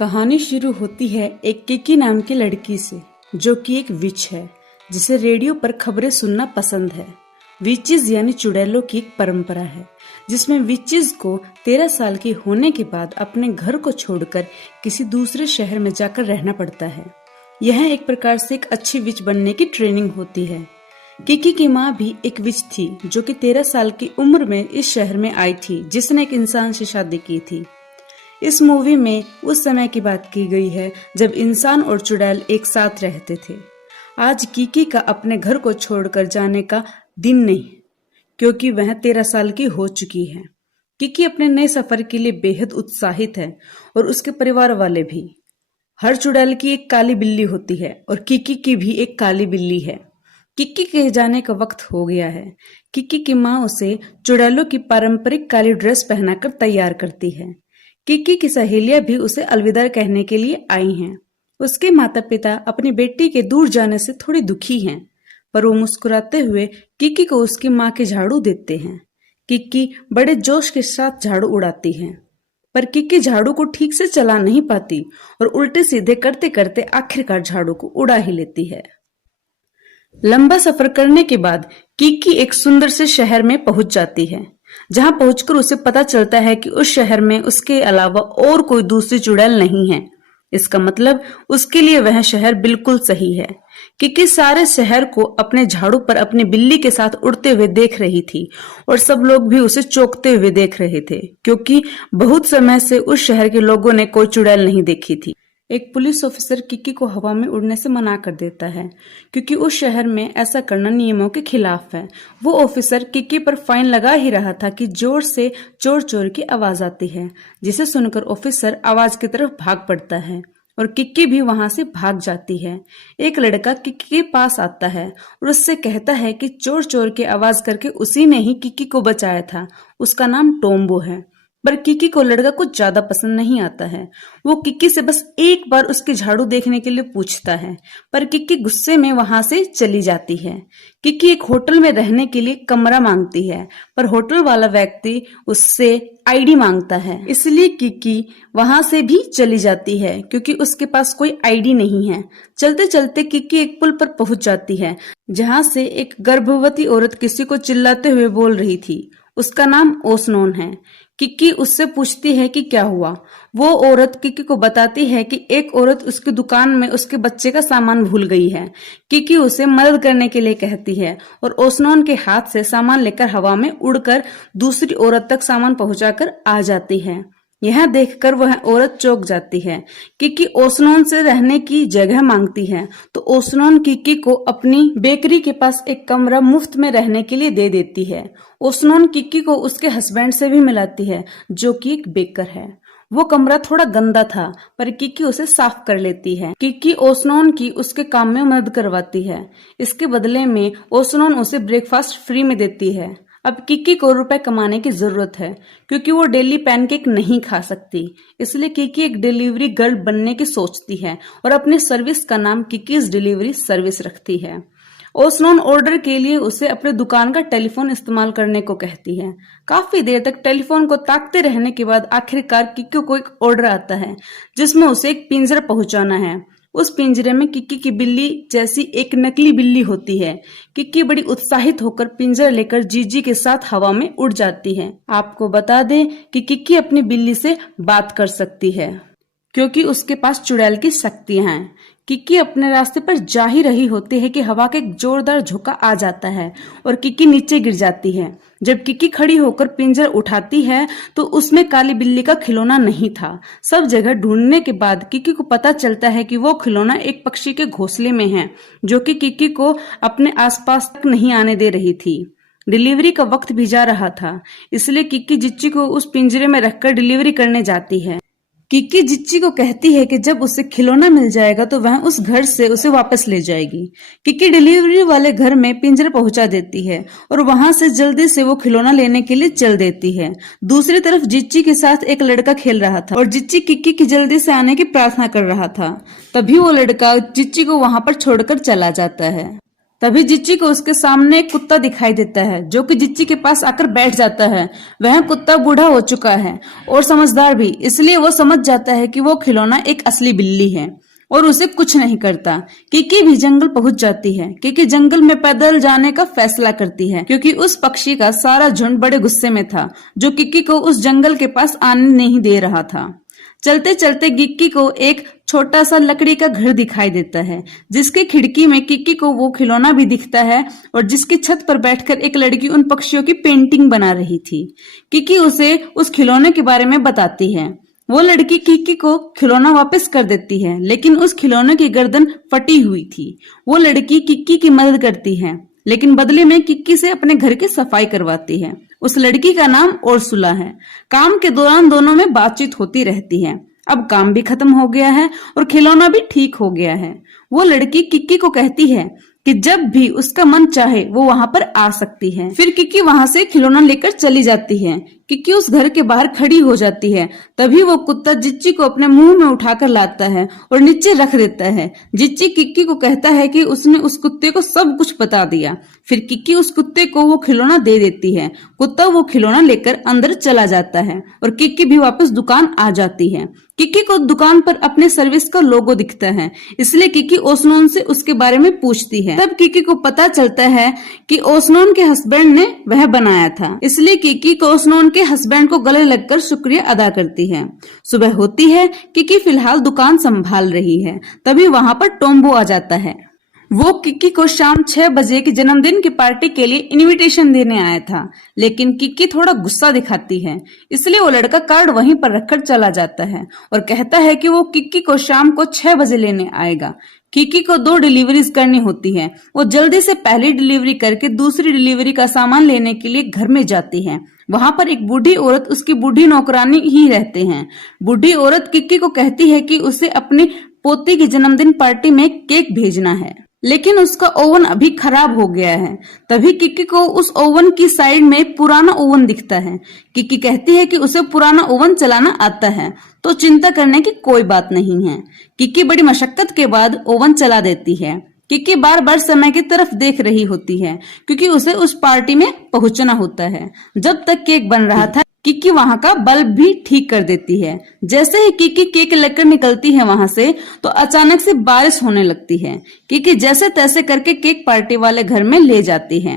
कहानी शुरू होती है एक किकी नाम की लड़की से, जो कि एक विच है जिसे रेडियो पर खबरें सुनना पसंद है। विचेस यानी चुड़ैलों की एक परंपरा है जिसमें विचेस को 13 साल की होने के बाद अपने घर को छोड़कर किसी दूसरे शहर में जाकर रहना पड़ता है। यह एक प्रकार से एक अच्छी विच बनने की ट्रेनिंग होती है। किकी की माँ भी एक विच थी जो कि 13 साल की उम्र में इस शहर में आई थी, जिसने एक इंसान से शादी की थी। इस मूवी में उस समय की बात की गई है जब इंसान और चुड़ैल एक साथ रहते थे। आज किकी का अपने घर को छोड़कर जाने का दिन नहीं, क्योंकि वह 13 साल की हो चुकी है। किकी अपने नए सफर के लिए बेहद उत्साहित है और उसके परिवार वाले भी। हर चुड़ैल की एक काली बिल्ली होती है और किकी की भी एक काली बिल्ली है। किकी के जाने का वक्त हो गया है। किकी की माँ उसे चुड़ैलों की पारंपरिक काली ड्रेस पहनाकर तैयार करती है। किकी की सहेलियां भी उसे अलविदा कहने के लिए आई हैं। उसके माता पिता अपनी बेटी के दूर जाने से थोड़ी दुखी हैं, पर वो मुस्कुराते हुए किकी को उसकी माँ के झाड़ू देते हैं। किकी बड़े जोश के साथ झाड़ू उड़ाती है, पर किकी झाड़ू को ठीक से चला नहीं पाती और उल्टे सीधे करते करते आखिरकार झाड़ू को उड़ा ही लेती है। लंबा सफर करने के बाद किकी एक सुंदर से शहर में पहुंच जाती है, जहां पहुंचकर उसे पता चलता है कि उस शहर में उसके अलावा और कोई दूसरी चुड़ैल नहीं है। इसका मतलब उसके लिए वह शहर बिल्कुल सही है। किकी सारे शहर को अपने झाड़ू पर अपनी बिल्ली के साथ उड़ते हुए देख रही थी और सब लोग भी उसे चौंकते हुए देख रहे थे, क्योंकि बहुत समय से उस शहर के लोगों ने कोई चुड़ैल नहीं देखी थी। एक पुलिस ऑफिसर किकी को हवा में उड़ने से मना कर देता है, क्योंकि उस शहर में ऐसा करना नियमों के खिलाफ है। वो ऑफिसर किकी पर फाइन लगा ही रहा था कि जोर से चोर चोर की आवाज आती है, जिसे सुनकर ऑफिसर आवाज की तरफ भाग पड़ता है और किकी भी वहां से भाग जाती है। एक लड़का किकी के पास आता है और उससे कहता है कि चोर चोर की आवाज करके उसी ने ही किकी को बचाया था। उसका नाम टोम्बो है। पर किकी को लड़का कुछ ज्यादा पसंद नहीं आता है। वो किकी से बस एक बार उसकी झाड़ू देखने के लिए पूछता है, पर किकी गुस्से में वहां से चली जाती है। किकी एक होटल में रहने के लिए कमरा मांगती है, पर होटल वाला व्यक्ति उससे आईडी मांगता है, इसलिए किकी वहां से भी चली जाती है, क्योंकि उसके पास कोई आईडी नहीं है। चलते चलते किकी एक पुल पर पहुंच जाती है, जहां से एक गर्भवती औरत किसी को चिल्लाते हुए बोल रही थी। उसका नाम ओसनोन है। किकी उससे पूछती है कि क्या हुआ। वो औरत किकी को बताती है कि एक औरत उसकी दुकान में उसके बच्चे का सामान भूल गई है। किकी उसे मदद करने के लिए कहती है और ओसनोन के हाथ से सामान लेकर हवा में उड़कर दूसरी औरत तक सामान पहुंचाकर आ जाती है। यह देखकर वह औरत चौंक जाती है। किकी ओसनोन से रहने की जगह मांगती है, तो ओसनोन किकी को अपनी बेकरी के पास एक कमरा मुफ्त में रहने के लिए दे देती है। ओसनोन किकी को उसके हस्बैंड से भी मिलाती है, जो कि एक बेकर है। वो कमरा थोड़ा गंदा था, पर किकी उसे साफ कर लेती है। किकी ओसनोन की उसके काम में मदद करवाती है। इसके बदले में ओसनोन उसे ब्रेकफास्ट फ्री में देती है। अब किकी को रुपए कमाने की जरूरत है, क्योंकि वो डेली पैनकेक नहीं खा सकती। इसलिए किकी एक डिलीवरी गर्ल बनने की सोचती है और अपनी सर्विस का नाम किकीज डिलीवरी सर्विस रखती है। ओसनोन ऑर्डर के लिए उसे अपने दुकान का टेलीफोन इस्तेमाल करने को कहती है। काफी देर तक टेलीफोन को ताकते रहने के बाद आखिरकार किकी को एक ऑर्डर आता है, जिसमें उसे एक पिंजरा पहुंचाना है। उस पिंजरे में किकी की बिल्ली जैसी एक नकली बिल्ली होती है। किकी बड़ी उत्साहित होकर पिंजरा लेकर जीजी के साथ हवा में उड़ जाती है। आपको बता दें कि किकी अपनी बिल्ली से बात कर सकती है, क्योंकि उसके पास चुड़ैल की शक्तियां हैं। किकी अपने रास्ते पर जा ही रही होती है कि हवा का एक जोरदार झोंका आ जाता है और किकी नीचे गिर जाती है। जब किकी खड़ी होकर पिंजरा उठाती है तो उसमें काली बिल्ली का खिलौना नहीं था। सब जगह ढूंढने के बाद किकी को पता चलता है कि वो खिलौना एक पक्षी के घोंसले में है, जो कि किकी को अपने आसपास तक नहीं आने दे रही थी। डिलीवरी का वक्त भी जा रहा था, इसलिए किकी जिच्ची को उस पिंजरे में रखकर डिलीवरी करने जाती है। किकी जिच्ची को कहती है कि जब उसे खिलौना मिल जाएगा तो वह उस घर से उसे वापस ले जाएगी। किकी डिलीवरी वाले घर में पिंजरा पहुंचा देती है और वहां से जल्दी से वो खिलौना लेने के लिए चल देती है। दूसरी तरफ जिच्ची के साथ एक लड़का खेल रहा था और जिच्ची किकी की जल्दी से आने की प्रार्थना कर रहा था। तभी वो लड़का जिच्ची को वहां पर छोड़कर चला जाता है। तभी जिच्ची को उसके सामने एक कुत्ता दिखाई देता है जो कि जिच्ची के पास आकर बैठ जाता है। वह कुत्ता बूढ़ा हो चुका है और समझदार भी, इसलिए वो समझ जाता है कि वो खिलौना एक असली बिल्ली है और उसे कुछ नहीं करता। किकी भी जंगल पहुंच जाती है। किकी जंगल में पैदल जाने का फैसला करती है क्योंकि उस पक्षी का सारा झुंड बड़े गुस्से में था जो किकी को उस जंगल के पास आने नहीं दे रहा था। चलते चलते किकी को एक छोटा सा लकड़ी का घर दिखाई देता है जिसकी खिड़की में किकी को वो खिलौना भी दिखता है और जिसकी छत पर बैठकर एक लड़की उन पक्षियों की पेंटिंग बना रही थी। किकी उसे उस खिलौने के बारे में बताती है। वो लड़की किकी को खिलौना वापस कर देती है लेकिन उस खिलौने की गर्दन फटी हुई थी। वो लड़की किकी की मदद करती है लेकिन बदले में किकी से अपने घर की सफाई करवाती है। उस लड़की का नाम उर्सुला है। काम के दौरान दोनों में बातचीत होती रहती है। अब काम भी खत्म हो गया है और खिलौना भी ठीक हो गया है। वो लड़की किकी को कहती है कि जब भी उसका मन चाहे वो वहां पर आ सकती है। फिर किकी वहां से खिलौना लेकर चली जाती है। किकी उस घर के बाहर खड़ी हो जाती है। तभी वो कुत्ता जिच्ची को अपने मुंह में उठाकर लाता है और नीचे रख देता है। जिच्ची किकी को कहता है कि उसने उस कुत्ते को सब कुछ बता दिया। फिर किकी उस कुत्ते को वो खिलौना दे देती है। कुत्ता वो खिलौना लेकर अंदर चला जाता है और किकी भी वापस दुकान आ जाती है। किकी को दुकान पर अपने सर्विस का लोगो दिखता है, इसलिए किकी ओसनोन से उसके बारे में पूछती है। तब किकी को पता चलता है कि ओसनोन के हस्बैंड ने वह बनाया था, इसलिए किकी को ओसनोन के हस्बैंड को गले लगकर शुक्रिया अदा करती है। सुबह होती है। किकी फिलहाल दुकान संभाल रही है। तभी वहां पर टोम्बो आ जाता है। वो किकी को शाम 6 बजे की जन्मदिन की पार्टी के लिए इनविटेशन देने आया था, लेकिन किकी थोड़ा गुस्सा दिखाती है, इसलिए वो लड़का कार्ड वहीं पर रखकर चला जाता है और कहता है कि वो किकी को शाम को 6 बजे लेने आएगा। किकी को 2 डिलीवरीज करनी होती है। वो जल्दी से पहली डिलीवरी करके दूसरी डिलीवरी का सामान लेने के लिए घर में जाती है। वहां पर एक बूढ़ी औरत उसकी बूढ़ी नौकरानी ही रहते हैं। बूढ़ी औरत किकी को कहती है कि उसे अपनी पोती की जन्मदिन पार्टी में केक भेजना है, लेकिन उसका ओवन अभी खराब हो गया है। तभी किकी को उस ओवन की साइड में पुराना ओवन दिखता है। किकी कहती है कि उसे पुराना ओवन चलाना आता है, तो चिंता करने की कोई बात नहीं है। किकी बड़ी मशक्कत के बाद ओवन चला देती है। किकी बार बार समय की तरफ देख रही होती है क्योंकि उसे उस पार्टी में पहुंचना होता है। जब तक केक बन रहा था किकी वहां का बल्ब भी ठीक कर देती है। जैसे ही किकी केक लेकर निकलती है वहां से, तो अचानक से बारिश होने लगती है। किकी जैसे तैसे करके केक पार्टी वाले घर में ले जाती है।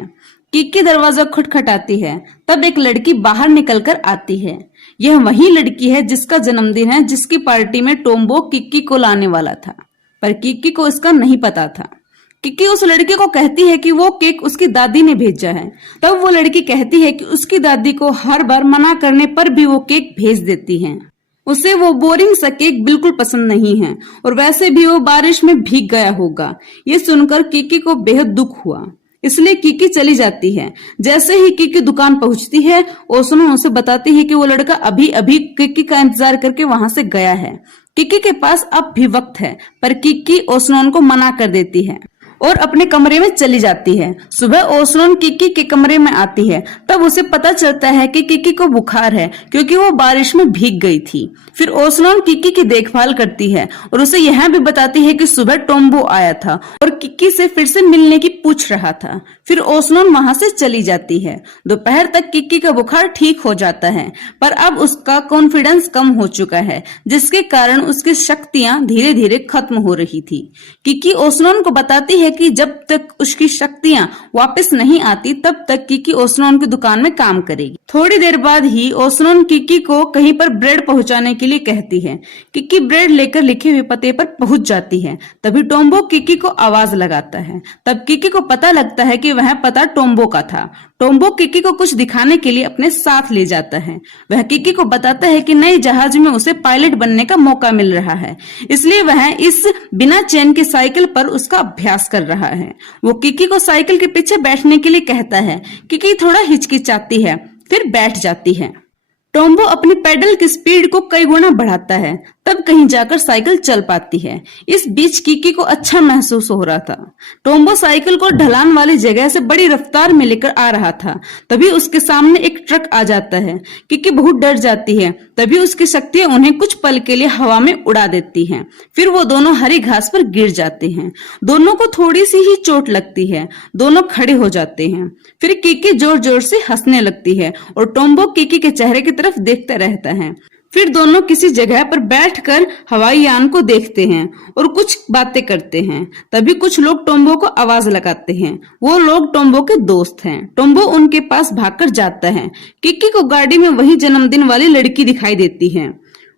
किकी दरवाजा खटखटाती है। तब एक लड़की बाहर निकलकर आती है। यह वही लड़की है जिसका जन्मदिन है, जिसकी पार्टी में टोम्बो किकी को लाने वाला था, पर किकी को इसका नहीं पता था। किकी उस लड़की को कहती है कि वो केक उसकी दादी ने भेजा है। तब वो लड़की कहती है कि उसकी दादी को हर बार मना करने पर भी वो केक भेज देती है। उसे वो बोरिंग सा केक बिल्कुल पसंद नहीं है और वैसे भी वो बारिश में भीग गया होगा। ये सुनकर किकी को बेहद दुख हुआ, इसलिए किकी चली जाती है। जैसे ही किकी दुकान पहुंचती है, ओसनो उसे बताती है कि वो लड़का अभी अभी किकी का इंतजार करके वहां से गया है। किकी के पास अब भी वक्त है, पर किकी ओसनोन को मना कर देती है और अपने कमरे में चली जाती है। सुबह ओसनोन किकी के कमरे में आती है। तब उसे पता चलता है कि किकी को बुखार है क्योंकि वो बारिश में भीग गई थी। फिर ओसनोन किकी की देखभाल करती है और उसे यह भी बताती है कि सुबह टोम्बो आया था और किकी से फिर से मिलने की पूछ रहा था। फिर ओसनोन वहां से चली जाती है। दोपहर तक किकी का बुखार ठीक हो जाता है, पर अब उसका कॉन्फिडेंस कम हो चुका है, जिसके कारण उसकी शक्तियां धीरे धीरे खत्म हो रही थी। किकी ओसनोन को बताती है कि जब तक उसकी शक्तियां वापस नहीं आती तब तक किकी ओसनोन की दुकान में काम करेगी। थोड़ी देर बाद ही ओसनोन किकी को कहीं पर ब्रेड पहुंचाने के लिए कहती है। किकी ब्रेड लेकर लिखे हुए पते पर पहुंच जाती है। तभी टोम्बो किकी को आवाज लगाता है। तब किकी को पता लगता है कि वह पता टोम्बो का था। टोम्बो किकी को कुछ दिखाने के लिए अपने साथ ले जाता है। वह किकी को बताता है कि नए जहाज में उसे पायलट बनने का मौका मिल रहा है, इसलिए वह इस बिना चेन की साइकिल पर उसका अभ्यास कर रहा है। वो किकी को साइकिल के पीछे बैठने के लिए कहता है। किकी थोड़ा हिचकिचाती है, फिर बैठ जाती है। टोम्बो अपनी पेडल की स्पीड को कई गुना बढ़ाता है, तब कहीं जाकर साइकिल चल पाती है। इस बीच किकी को अच्छा महसूस हो रहा था। टोम्बो साइकिल को ढलान वाली जगह से बड़ी रफ्तार में लेकर आ रहा था। तभी उसके सामने एक ट्रक आ जाता है। किकी बहुत डर जाती है। तभी उसकी शक्तियां उन्हें कुछ पल के लिए हवा में उड़ा देती हैं। फिर वो दोनों हरी घास पर गिर जाते हैं। दोनों को थोड़ी सी ही चोट लगती है। दोनों खड़े हो जाते हैं। फिर किकी जोर जोर से हंसने लगती है और टोम्बो किकी के चेहरे की तरफ देखता रहता है। फिर दोनों किसी जगह पर बैठकर हवाई यान को देखते हैं और कुछ बातें करते हैं। तभी कुछ लोग टोम्बो को आवाज लगाते हैं। वो लोग टोम्बो के दोस्त हैं। टोम्बो उनके पास भागकर जाता है। किकी को गाड़ी में वही जन्मदिन वाली लड़की दिखाई देती है।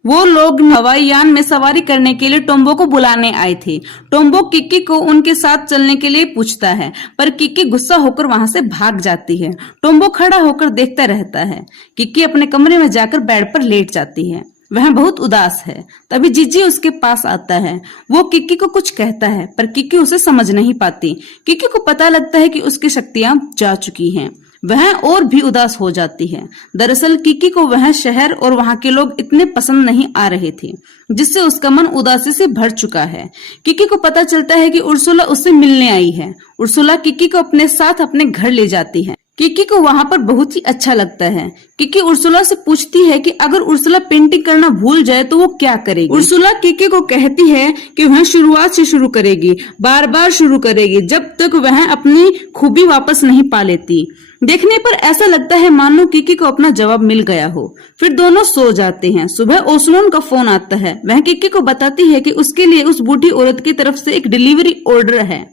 वो लोग हवाई यान में सवारी करने के लिए टोम्बो को बुलाने आए थे। टोम्बो किकी को उनके साथ चलने के लिए पूछता है, पर किकी गुस्सा होकर वहां से भाग जाती है। टोम्बो खड़ा होकर देखता रहता है। किकी अपने कमरे में जाकर बेड पर लेट जाती है। वह बहुत उदास है। तभी जीजी उसके पास आता है। वो किकी को कुछ कहता है, पर किकी उसे समझ नहीं पाती। किकी को पता लगता है कि उसकी शक्तियां जा चुकी हैं। वह और भी उदास हो जाती है। दरअसल किकी को वह शहर और वहां के लोग इतने पसंद नहीं आ रहे थे, जिससे उसका मन उदासी से भर चुका है। किकी को पता चलता है कि उर्सुला उससे मिलने आई है। उर्सुला किकी को अपने साथ अपने घर ले जाती है। किकी को वहां पर बहुत ही अच्छा लगता है। किकी उर्सुला से पूछती है कि अगर उर्सुला पेंटिंग करना भूल जाए तो वो क्या करेगी। उर्सुला किकी को कहती है कि वह शुरुआत से शुरू करेगी, बार बार शुरू करेगी, जब तक वह अपनी खूबी वापस नहीं पा लेती। देखने पर ऐसा लगता है मानो किकी को अपना जवाब मिल गया हो। फिर दोनों सो जाते हैं। सुबह ओस्लोन का फोन आता है। वह किकी को बताती है कि उसके लिए उस बूढ़ी औरत की तरफ से एक डिलीवरी ऑर्डर है।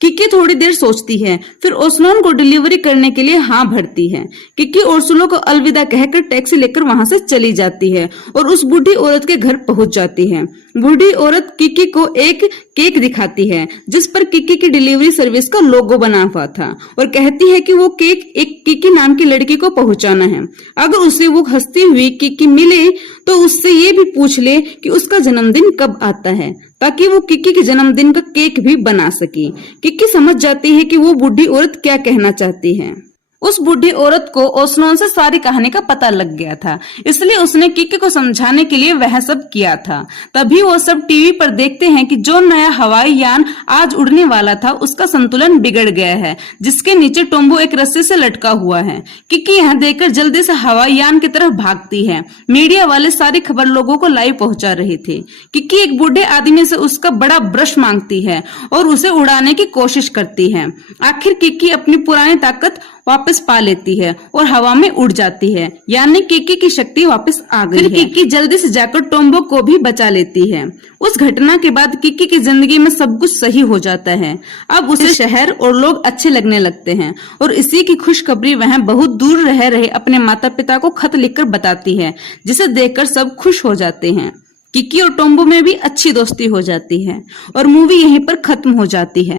किकी थोड़ी देर सोचती है, फिर ओस्लोन को डिलीवरी करने के लिए हाँ भरती है। किकी ओर्सुला को अलविदा कहकर टैक्सी लेकर वहां से चली जाती है और उस बूढ़ी औरत के घर पहुंच जाती है। बूढ़ी औरत किकी को एक केक दिखाती है जिस पर किकी की डिलीवरी सर्विस का लोगो बना हुआ था और कहती है कि वो केक एक किकी नाम की लड़की को पहुंचाना है। अगर उसे वो हंसती हुई किकी मिले तो उससे ये भी पूछ ले कि उसका जन्मदिन कब आता है, ताकि वो किकी के जन्मदिन का केक भी बना सके। किकी समझ जाती है कि वो बूढ़ी औरत क्या कहना चाहती है। उस बूढ़ी औरत को ओस्लोन से सारी कहानी का पता लग गया था, इसलिए उसने किकी को समझाने के लिए वह सब किया था। तभी वो सब टीवी पर देखते हैं कि जो नया हवाई यान आज उड़ने वाला था उसका संतुलन बिगड़ गया है, जिसके नीचे टोम्बो एक रस्सी से लटका हुआ है। किकी यह देखकर जल्दी से हवाई यान की तरफ भागती है। मीडिया वाले सारी खबर लोगों को लाइव पहुंचा रहे थे। किकी एक बूढ़े आदमी से उसका बड़ा ब्रश मांगती है और उसे उड़ाने की कोशिश करती है। आखिर किकी अपनी पुरानी ताकत वापस पा लेती है और हवा में उड़ जाती है, यानी किकी की शक्ति वापस आ गई है। फिर किकी जल्दी से जाकर टोम्बो को भी बचा लेती है। उस घटना के बाद किकी की जिंदगी में सब कुछ सही हो जाता है। अब उसे शहर और लोग अच्छे लगने लगते हैं और इसी की खुशखबरी वह बहुत दूर रह रहे अपने माता पिता को खत लिखकर बताती है, जिसे देखकर सब खुश हो जाते हैं। किकी और टोम्बो में भी अच्छी दोस्ती हो जाती है और मूवी यहीं पर खत्म हो जाती है।